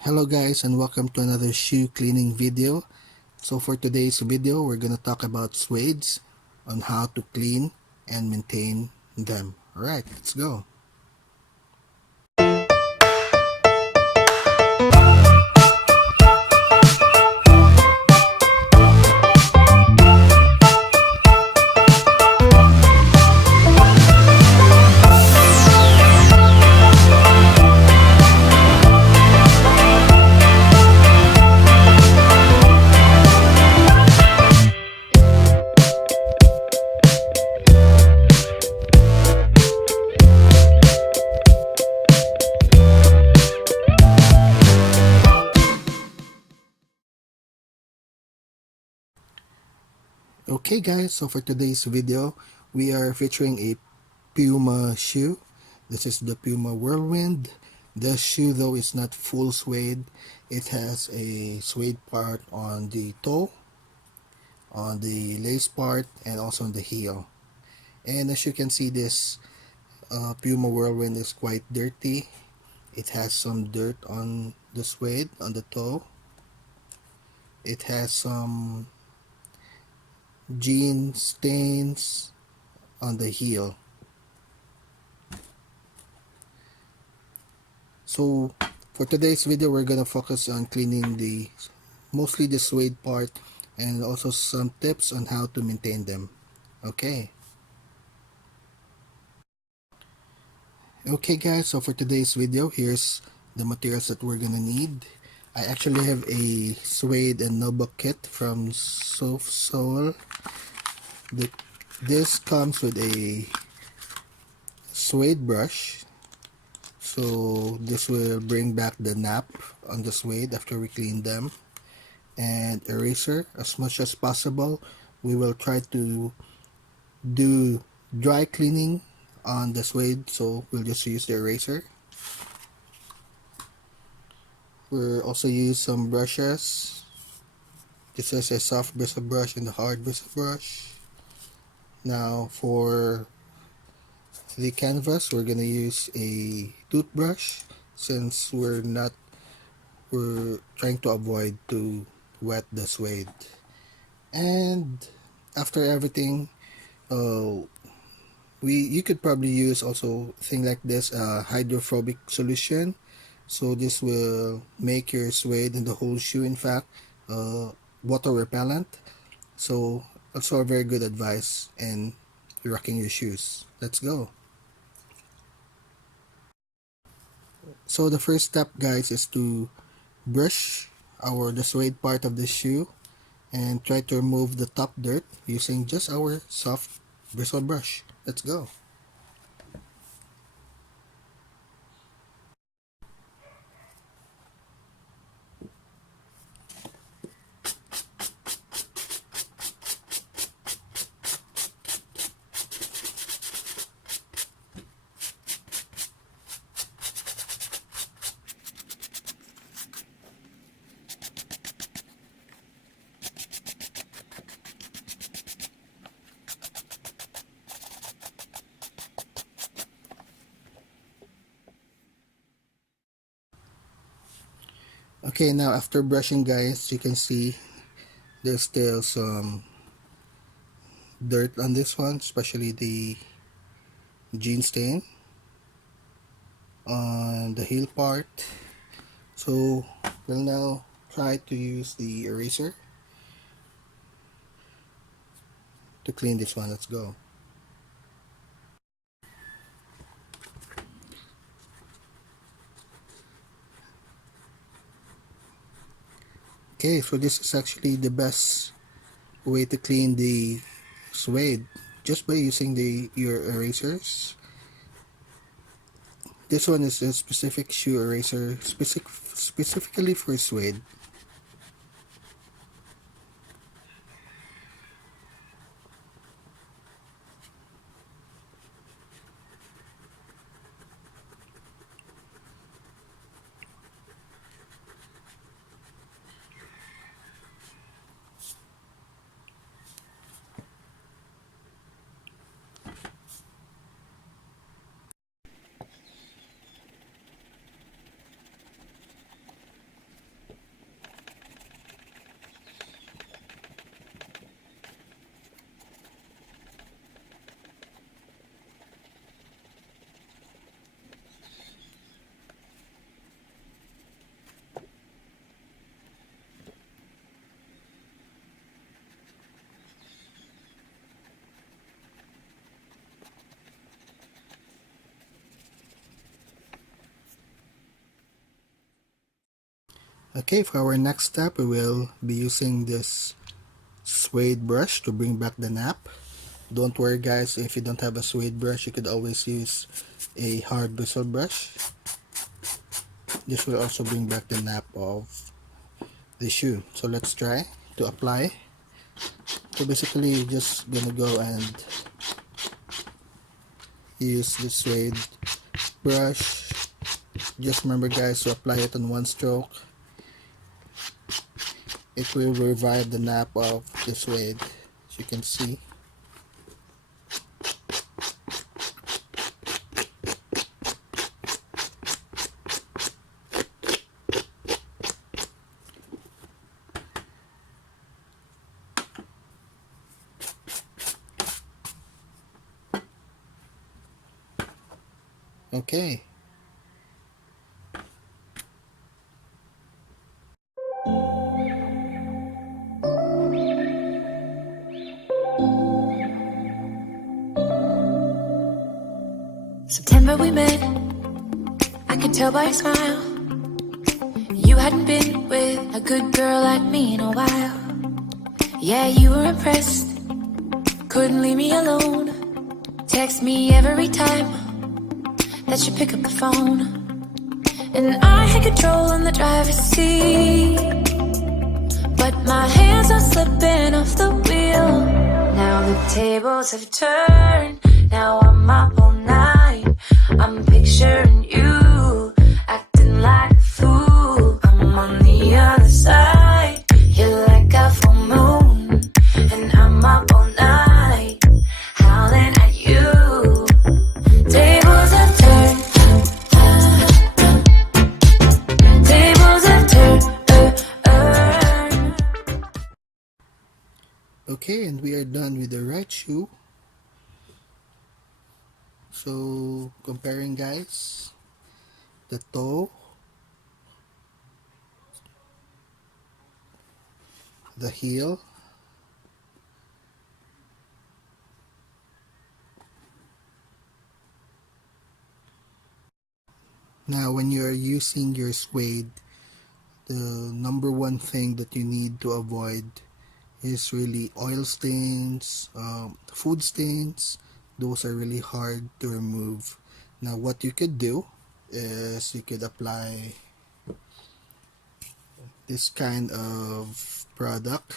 Hello guys, and welcome to another shoe cleaning video. So for today's video, we're gonna talk about suedes on how to clean and maintain them. Alright, let's go. Okay guys, so for today's video, we are featuring a Puma shoe. This is the Puma Whirlwind. The shoe though is not full suede. It has a suede part on the toe, on the lace part, and also on the heel. And as you can see, this Puma Whirlwind is quite dirty. It has some dirt on the suede on the toe. It has some jean stains on the heel. So for today's video, we're gonna focus on cleaning mostly the suede part, and also some tips on how to maintain them. Okay. Okay guys, so for today's video, here's the materials that we're gonna need. I actually have a suede and nubuck kit from Soft Soul. This comes with a suede brush, so this will bring back the nap on the suede after we clean them, and eraser. As much as possible, we will try to do dry cleaning on the suede, so we'll just use the eraser. We'll also use some brushes. This is a soft bristle brush and a hard bristle brush. Now for the canvas, we're gonna use a toothbrush since we're trying to avoid to wet the suede. And after everything, uh, you could probably use also thing like this, hydrophobic solution. So this will make your suede and the whole shoe, in fact, water repellent. So also a very good advice in rocking your shoes. Let's go. So the first step guys is to brush the suede part of the shoe and try to remove the top dirt using just our soft bristle brush. Let's go. Okay, now after brushing guys, you can see there's still some dirt on this one, especially the jean stain on the heel part. So we'll now try to use the eraser to clean this one. Let's go. Okay, so this is actually the best way to clean the suede, just by using your erasers. This one is a specific shoe eraser, specifically for suede. Okay, for our next step, we will be using this suede brush to bring back the nap. Don't worry guys, if you don't have a suede brush, you could always use a hard bristle brush. This will also bring back the nap of the shoe. So let's try to apply. So basically, you're just gonna go and use the suede brush. Just remember guys to apply it on one stroke. It will revive the nap of the suede, as you can see. Okay. September we met, I could tell by your smile. You hadn't been with a good girl like me in a while. Yeah, you were impressed, couldn't leave me alone. Text me every time that you pick up the phone. And I had control in the driver's seat, but my hands are slipping off the wheel. Now the tables have turned, now I'm up all night. I'm picturing you, acting like a fool. I'm on the other side, you're like a full moon, and I'm up all night, howling at you. Tables have turned, tables have turned. Okay, and we are done with the right shoe. So comparing guys, the toe, the heel, now when you are using your suede, the number one thing that you need to avoid is really oil stains, food stains. Those are really hard to remove. Now what you could do is you could apply this kind of product.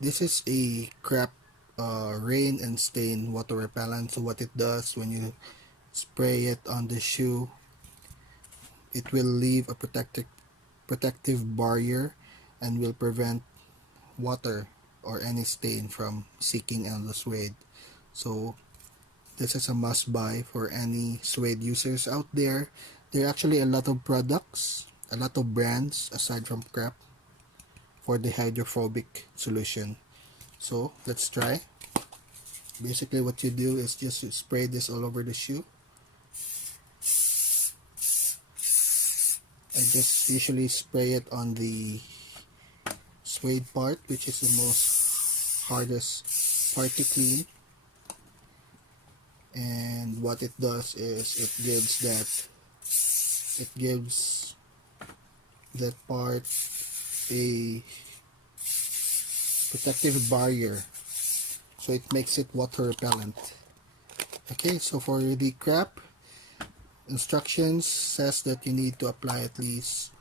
This is a crap rain and stain water repellent. So what it does when you spray it on the shoe, it will leave a protective barrier and will prevent water or any stain from seeking on the suede. So this is a must buy for any suede users out there. There are actually a lot of products, a lot of brands aside from crap for the hydrophobic solution. So let's try. Basically what you do is just spray this all over the shoe. I just usually spray it on the suede part, which is the most hardest part to clean. And what it does is it gives that part a protective barrier, so it makes it water repellent. Okay, so for the crap, instructions says that you need to apply at least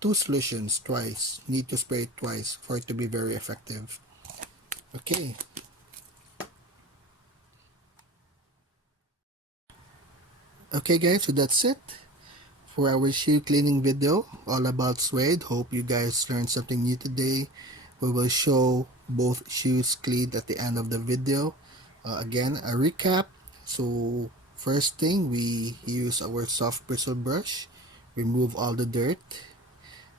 2 solutions twice. Need to spray it twice for it to be very effective. Okay. Okay guys, so that's it for our shoe cleaning video all about suede. Hope you guys learned something new today. We will show both shoes cleaned at the end of the video. Again, a recap. So first thing, we use our soft bristle brush, remove all the dirt,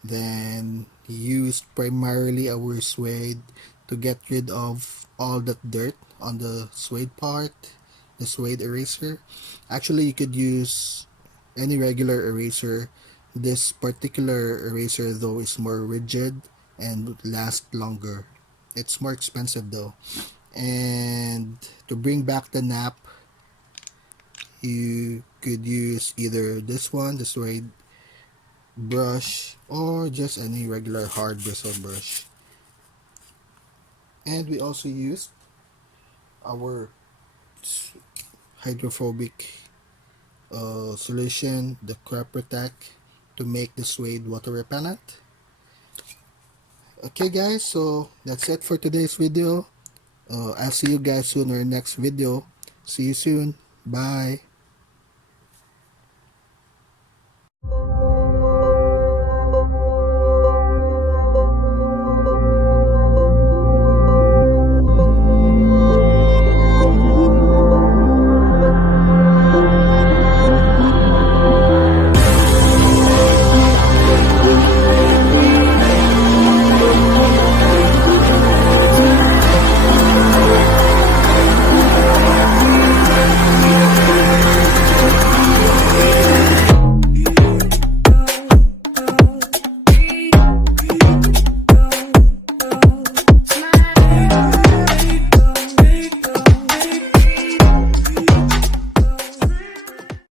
then use primarily our suede to get rid of all that dirt on the suede part, the suede eraser. Actually, you could use any regular eraser. This particular eraser though is more rigid and would last longer. It's more expensive though. And to bring back the nap, you could use either this one, the suede brush or just any regular hard bristle brush. And we also used our hydrophobic solution, the crop protect, to make the suede water repellent. Okay guys, so that's it for today's video. I'll see you guys soon in our next video. See you soon. Bye.